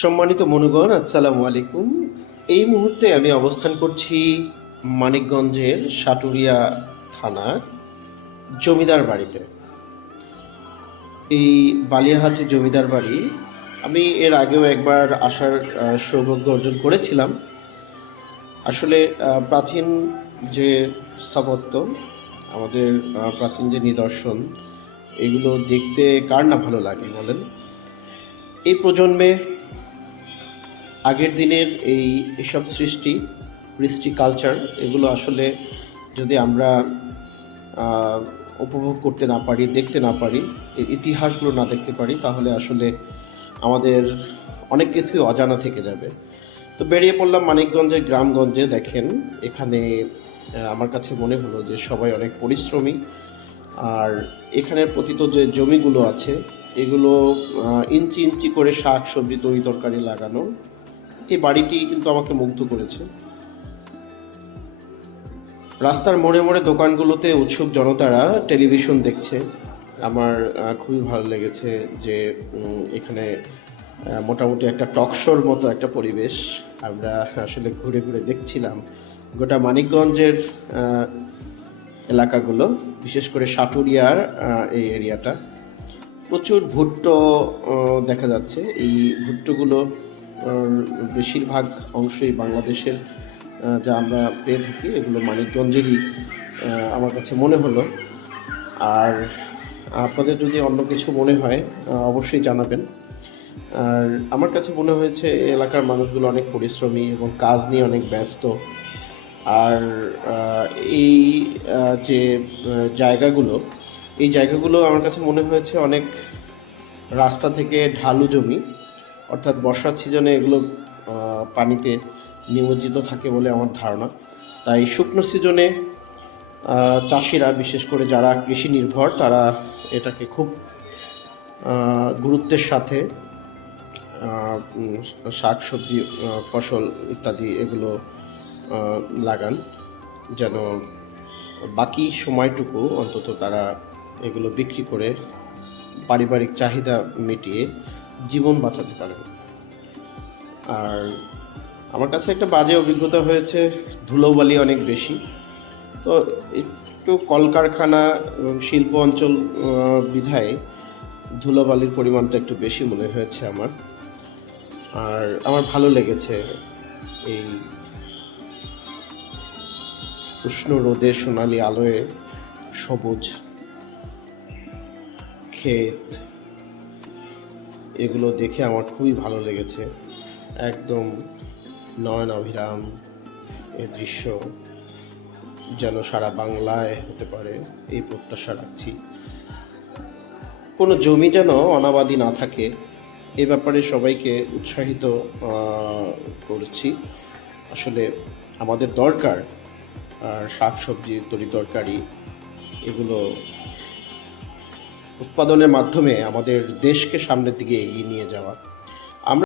সম্মানিত মনুগণ, আসসালামু আলাইকুম। এই মুহূর্তে আমি অবস্থান করছি মানিকগঞ্জের সাটুরিয়া থানার জমিদার বাড়িতে। এই বালিয়াহাট যে জমিদার বাড়ি, আমি এর আগেও একবার আসার সৌভাগ্য অর্জন করেছিলাম। আসলে প্রাচীন যে স্থাপত্য, আমাদের প্রাচীন যে নিদর্শন, এগুলো দেখতে কার না ভালো লাগে বলেন। এই প্রজন্মে আগের দিনের এসব কৃষ্টি কালচার, এগুলো আসলে যদি আমরা উপভোগ করতে না পারি, দেখতে না পারি, এর ইতিহাসগুলো না দেখতে পারি, তাহলে আসলে আমাদের অনেক কিছুই অজানা থেকে যাবে। তো বেরিয়ে পড়লাম মানিকগঞ্জের গ্রামগঞ্জে। দেখেন, এখানে আমার কাছে মনে হলো যে সবাই অনেক পরিশ্রমী। আর এখানের পতিত যে জমিগুলো আছে, এগুলো ইঞ্চি ইঞ্চি করে শাক সবজি তরি তরকারি লাগানো। এই বাড়িটি কিন্তু আমাকে মুগ্ধ করেছে। রাস্তার মোড়ে মোড়ে দোকানগুলোতে উৎসুক জনতারা টেলিভিশন দেখছে। আমার খুবই ভালো লেগেছে যে এখানে মোটামুটি একটা টক শোর মতো একটা পরিবেশ আমরা আসলে ঘুরে ঘুরে দেখছিলাম। গোটা মানিকগঞ্জের এলাকাগুলো, বিশেষ করে সাটুরিয়ার এই এরিয়াটা, প্রচুর ভুট্টো দেখা যাচ্ছে। এই ভুট্টোগুলো বেশিরভাগ অংশই বাংলাদেশের যা আমরা পেয়ে থাকি, এগুলো মানিকগঞ্জেরই আমার কাছে মনে হলো। আর আপনাদের যদি অন্য কিছু মনে হয় অবশ্যই জানাবেন। আর আমার কাছে মনে হয়েছে এই এলাকার মানুষগুলো অনেক পরিশ্রমী এবং কাজ নিয়ে অনেক ব্যস্ত। আর এই যে জায়গাগুলো, এই জায়গাগুলো আমার কাছে মনে হয়েছে অনেক রাস্তা থেকে ঢালু জমি, অর্থাৎ বর্ষার সিজনে এগুলো পানিতে নিমজ্জিত থাকে বলে আমার ধারণা। তাই শুকনো সিজনে চাষিরা, বিশেষ করে যারা কৃষি নির্ভর, তারা এটাকে খুব গুরুত্বের সাথে শাক সবজি ফসল ইত্যাদি এগুলো লাগান, যেন বাকি সময়টুকু অন্তত তারা এগুলো বিক্রি করে পারিবারিক চাহিদা মিটিয়ে জীবন বাঁচাতে পারেন। আর আমার কাছে একটা বাজে অভিজ্ঞতা হয়েছে, ধুলোবালি অনেক বেশি। তো একটু কলকারখানা এবং শিল্প অঞ্চল বিধায় ধুলোবালির পরিমাণটা একটু বেশি মনে হয়েছে আমার। আর আমার ভালো লেগেছে এই উষ্ণ রোদে সোনালি আলোয় সবুজ ক্ষেত, এগুলো দেখে আমার খুবই ভালো লেগেছে। একদম নয়ন অভিরাম এই দৃশ্য যেন সারা বাংলায় হতে পারে, এই প্রত্যাশা রাখছি। কোনো জমি যেন অনাবাদি না থাকে, এ ব্যাপারে সবাইকে উৎসাহিত করছি। আসলে আমাদের দরকার শাক সবজি তরি তরকারি, এগুলো উৎপাদনের মাধ্যমে আমাদের দেশকে সামনের দিকে এগিয়ে নিয়ে যাওয়া।